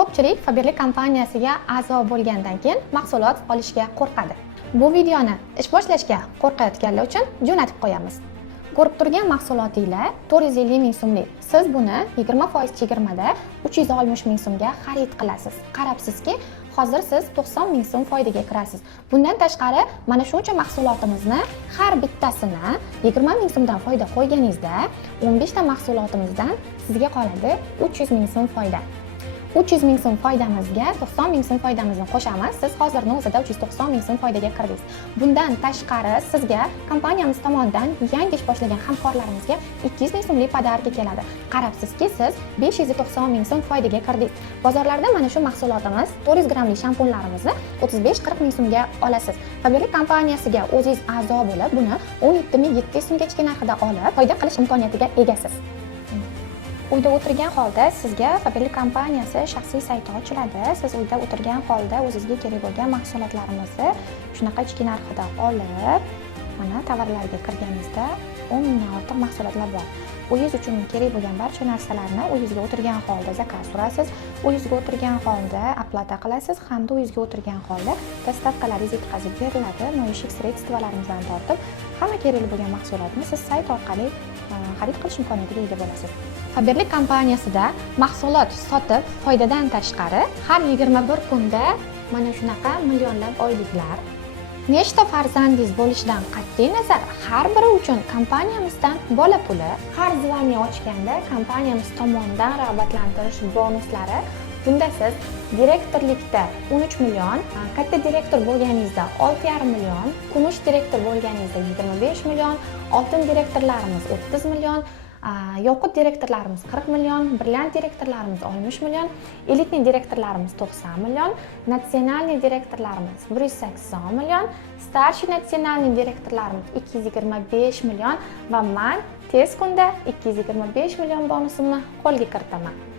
Ko'pchilik Faberlic kompaniyasiga a'zo bo'lgandan keyin mahsulot olishga qo'rqadi. Bu videoni ish boshlashga qo'rqayotganlar uchun jo'natib qo'yamiz. Ko'rib turgan mahsulotinglar 450 ming so'mlik. Siz buni 20% chegirmada 360 ming so'mga xarid qilasiz. Qarabsizki, hozir siz 90 ming so'm foydaga kirasiz. Bundan tashqari, mana shuncha mahsulotimizni har bittasini 20 ming so'mdan foyda qo'yganingizda, 15 ta mahsulotimizdan sizga qoladi 300 ming so'm foyda. 300 ming so'm foydamizga 90 ming so'm foydamizni qo'shamiz. Siz hozirning o'zida 390 ming so'm foydaga kirdingiz. Bundan tashqari sizga kompaniyamiz tomonidan yangi ish boshlagan hamkorlarimizga 200 ming so'mlik podarka keladi. Qarabsizki, siz 590 ming so'm foydaga kirdingiz. Bozorlarda mana shu mahsulotimiz 400 grammli shampunlarimizni 35-40 ming so'mga olasiz. Faberlic kompaniyasiga o'zingiz a'zo bo'lib, buni 17.700 so'mgacha narxida olib, foyda qilish imkoniyatiga egasiz. Uyda o'tirgan holda sizga Faberlic kompaniyasi shaxsiy sayti ochiladi. Siz uyda o'tirgan holda o'zingizga kerak bo'lgan mahsulotlarimizni shunaqa ichki narxida olib, mana tovarlarga kirganingizda 10 mingdan ortiq mahsulotlar bor. Uyingiz uchun kerak bo'lgan barcha narsalarni uyingizga o'tirgan holda zakaz surasiz, uyingizga o'tirgan holda oplata qilasiz hamda uyingizga o'tirgan holda dostavkalaringiz yetkazib beriladi. Noyoshlik sredstvolardan tortib, hamma kerak bo'lgan mahsulotni siz sayt orqali xarid qilish imkoniyatiga ega bo'lasiz. Faberlic kompaniyasida mahsulot sotib foydadan tashqari har 21 kunda mana shunaqa millionlab oyliklar, nechta farzandingiz bo'lishidan qat'iy nazar har biri uchun kompaniyamizdan bola puli, qarzlarni ochganda kompaniyamiz tomonidan rag'batlantirish bonuslari. Bunda siz direktorlikda 13 million, katta direktor bo'lganingizda 6,5 million, kumush direktor bo'lganingizda 25 million, oltin direktorlarimiz 30 million, yoqut direktorlarimiz 40 million, brilliant direktorlarimiz 60 million, elitniy direktorlarimiz 90 million, natsionalniy direktorlarimiz 180 million, starshi natsionalniy direktorlarimiz 225 million va men tez kunda 225 million bonusimni qo'lga kiritaman.